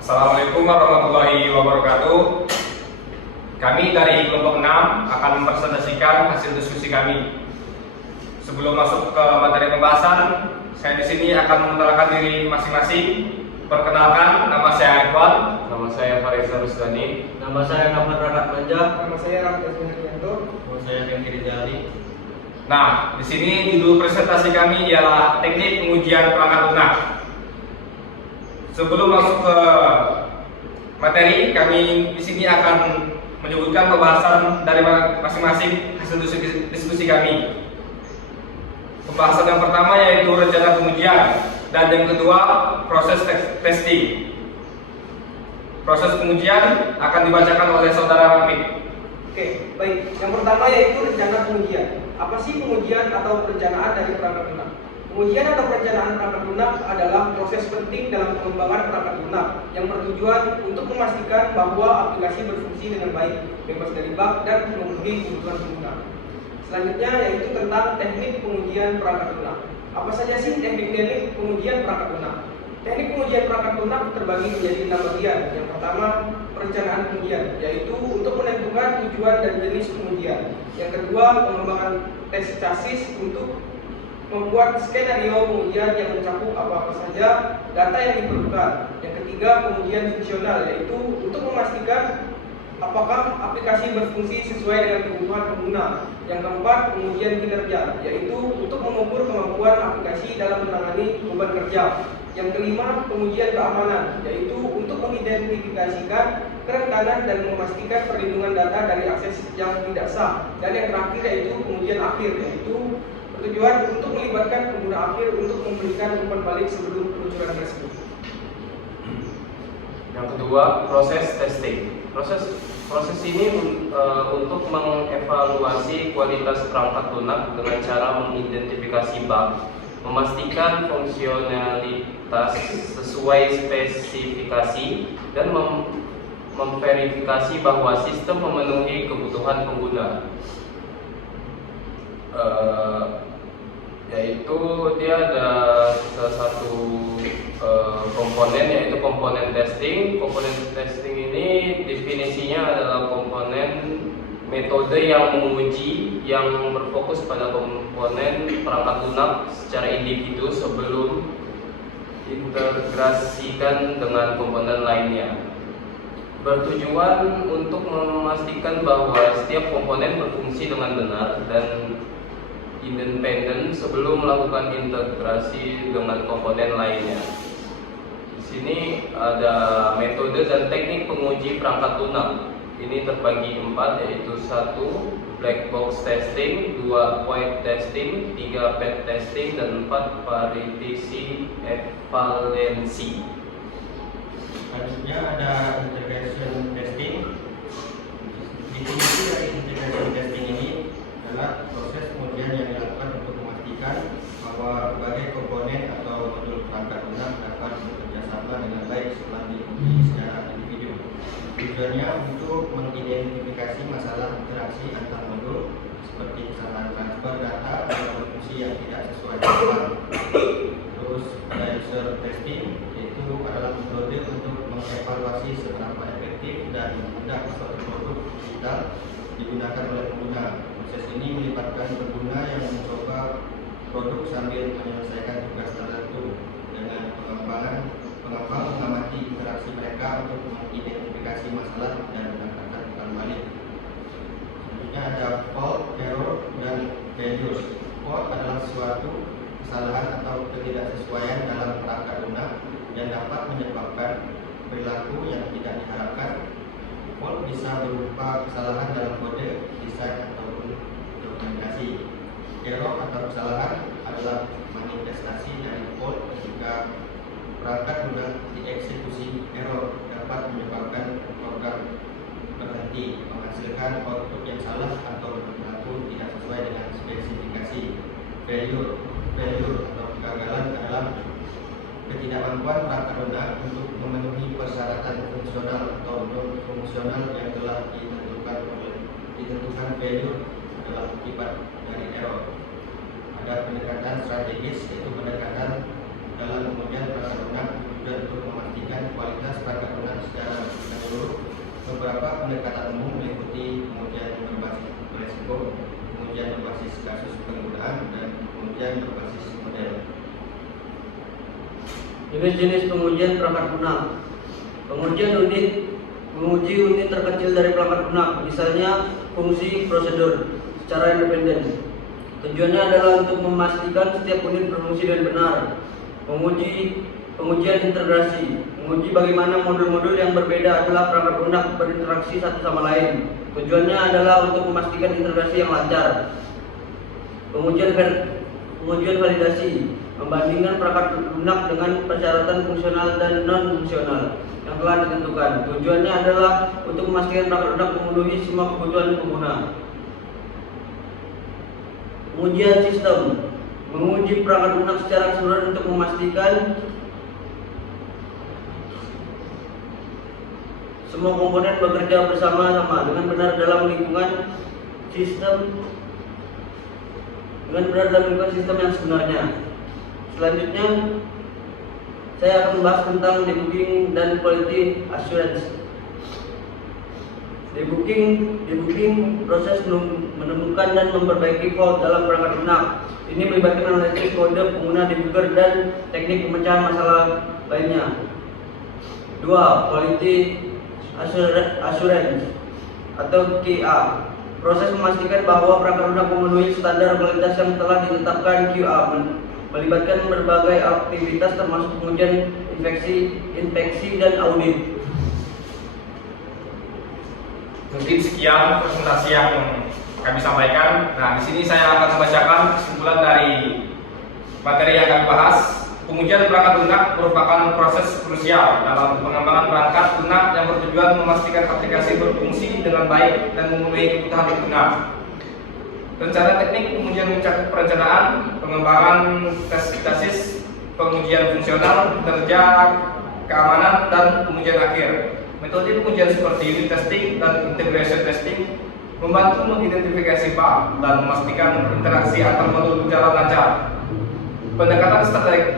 Assalamualaikum warahmatullahi wabarakatuh. Kami dari kelompok 6 akan mempresentasikan hasil diskusi kami. Sebelum masuk ke materi pembahasan, saya di sini akan mengenalkan diri masing-masing. Perkenalkan, nama saya Iqbal. Nama saya Farizal Rusdani. Nama saya Kamar Rakat Manja. Nama saya Ramdas Herianto. Nama saya Hengki Rizali. Nah, di sini judul presentasi kami ialah teknik pengujian perangkat lunak. Sebelum masuk ke materi, kami di sini akan menyebutkan pembahasan dari masing-masing hasil diskusi kami. Pembahasan yang pertama yaitu rencana pengujian dan yang kedua proses testing. Proses pengujian akan dibacakan oleh saudara Ramik. Oke, baik. Yang pertama yaitu rencana pengujian. Apa sih pengujian atau perencanaan dari perangkat lunak? Pengujian atau perencanaan perangkat lunak adalah proses penting dalam pengembangan perangkat lunak yang bertujuan untuk memastikan bahwa aplikasi berfungsi dengan baik, bebas dari bug dan memenuhi kebutuhan pengguna. Selanjutnya yaitu tentang teknik pengujian perangkat lunak. Apa saja sih teknik-teknik pengujian perangkat lunak? Teknik pengujian perangkat lunak terbagi menjadi 6 bagian. Yang pertama, perencanaan pengujian, yaitu untuk menentukan tujuan dan jenis pengujian. Yang kedua, pengembangan tes chassis untuk membuat skenario pengujian yang mencakup apa-apa saja data yang diperlukan. Yang ketiga, pengujian fungsional, yaitu untuk memastikan apakah aplikasi berfungsi sesuai dengan kebutuhan pengguna. Yang keempat, pengujian kinerja, yaitu untuk mengukur kemampuan aplikasi dalam menangani beban kerja. Yang kelima, pengujian keamanan, yaitu untuk mengidentifikasikan kerentanan dan memastikan perlindungan data dari akses yang tidak sah. Dan yang terakhir yaitu pengujian akhir, yaitu bertujuan untuk melibatkan pengguna akhir untuk memberikan umpan balik sebelum peluncuran resmi. Yang kedua, proses testing. Proses ini untuk mengevaluasi kualitas perangkat lunak dengan cara mengidentifikasi bug, memastikan fungsionalitas sesuai spesifikasi, dan memverifikasi bahwa sistem memenuhi kebutuhan pengguna. Yaitu dia ada salah satu komponen, yaitu komponen testing. Komponen testing ini definisinya adalah komponen metode yang menguji yang berfokus pada komponen perangkat lunak secara individu sebelum integrasikan dengan komponen lainnya. Bertujuan untuk memastikan bahwa setiap komponen berfungsi dengan benar dan independen sebelum melakukan integrasi dengan komponen lainnya. Di sini ada metode dan teknik penguji perangkat lunak. Ini terbagi 4, yaitu 1. Black box testing, 2. void testing, 3. pet testing, dan 4. variety evalensi. Selanjutnya ada integration testing. Definisi dari integration testing ini adalah proses pengujian yang dilakukan untuk memastikan bahwa berbagai komponen atau modul perangkat lunak dapat bekerja sama dengan baik setelah diuji secara individu. Tujuannya untuk mengidentifikasi masalah interaksi antar modul seperti kesalahan transfer data atau fungsi yang tidak sesuai dengan. Terus ada user testing, yaitu adalah metode untuk mengevaluasi seberapa efektif dan mudah suatu produk digital digunakan oleh pengguna. Proses ini melibatkan pengguna yang mencoba produk sambil menyelesaikan tugas tertentu dengan pengembang mengamati interaksi mereka untuk mengidentifikasi masalah dan mendapatkan umpan balik. Selanjutnya ada fault, error, dan values. Fault adalah suatu kesalahan atau ketidaksesuaian dalam perangkat lunak yang dapat menyebabkan perilaku yang tidak diharapkan. Fault bisa berupa kesalahan dalam kode, desain, ataupun dokumentasi. Error atau kesalahan adalah manifestasi dari fault ketika perangkat lunak dieksekusi. Error dapat menyebabkan program berhenti, menghasilkan output yang salah atau berlaku tidak sesuai dengan spesifikasi. Failure atau kegagalan adalah ketidakmampuan perangkat lunak untuk memenuhi persyaratan fungsional atau non fungsional yang telah ditentukan. Failure adalah akibat dari error. Ada pendekatan strategis, yaitu pendekatan dalam pengujian perangkat lunak tujuan untuk memastikan kualitas perangkat pendekatan umum meliputi pengujian berbasis resiko, pengujian berbasis kasus penggunaan, dan pengujian berbasis model. Jenis-jenis pengujian perangkat lunak. Menguji unit terkecil dari perangkat lunak, misalnya fungsi prosedur secara independen. Tujuannya adalah untuk memastikan setiap unit berfungsi dengan benar. Pengujian integrasi, menguji bagaimana modul-modul yang berbeda adalah perangkat lunak berinteraksi satu sama lain. Tujuannya adalah untuk memastikan integrasi yang lancar. Pengujian validasi, membandingkan perangkat lunak dengan persyaratan fungsional dan non-fungsional yang telah ditentukan. Tujuannya adalah untuk memastikan perangkat lunak memenuhi semua kebutuhan pengguna. Pengujian sistem, menguji perangkat lunak secara keseluruhan untuk memastikan semua komponen bekerja bersama-sama dengan benar dalam lingkungan sistem yang sebenarnya. Selanjutnya, saya akan membahas tentang debugging dan quality assurance. Debugging proses menemukan dan memperbaiki fault dalam perangkat lunak. Ini melibatkan analisis kode pengguna, debugger, dan teknik pemecahan masalah lainnya. 2. Quality assurance atau QA. Proses memastikan bahwa perangkat lunak memenuhi standar kualitas yang telah ditetapkan. QA melibatkan berbagai aktivitas termasuk pengujian inspeksi dan audit. Mungkin sekian presentasi yang kami sampaikan. Nah, di sini saya akan membacakan kesimpulan dari materi yang kami bahas. Pengujian perangkat lunak merupakan proses krusial dalam pengembangan perangkat lunak yang bertujuan memastikan aplikasi berfungsi dengan baik dan memenuhi kebutuhan pengguna. Rencana teknik pengujian mencakup perencanaan, pengembangan tesis, pengujian fungsional, kerja, keamanan, dan pengujian akhir. Metode pengujian seperti unit testing dan integration testing membantu mengidentifikasi bug dan memastikan interaksi antar modul berjalan lancar. Pendekatan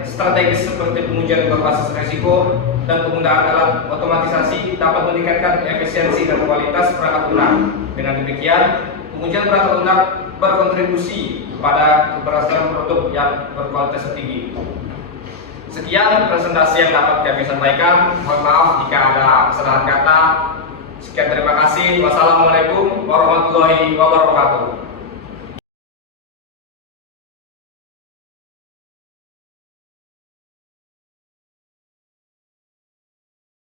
strategis seperti pengujian berbasis risiko dan penggunaan alat otomatisasi dapat meningkatkan efisiensi dan kualitas perangkat lunak. Dengan demikian, pengujian perangkat lunak berkontribusi pada keberhasilan produk yang berkualitas tinggi. Sekian presentasi yang dapat kami sampaikan. Mohon maaf jika ada kesalahan kata. Sekian, terima kasih. Wassalamualaikum warahmatullahi wabarakatuh.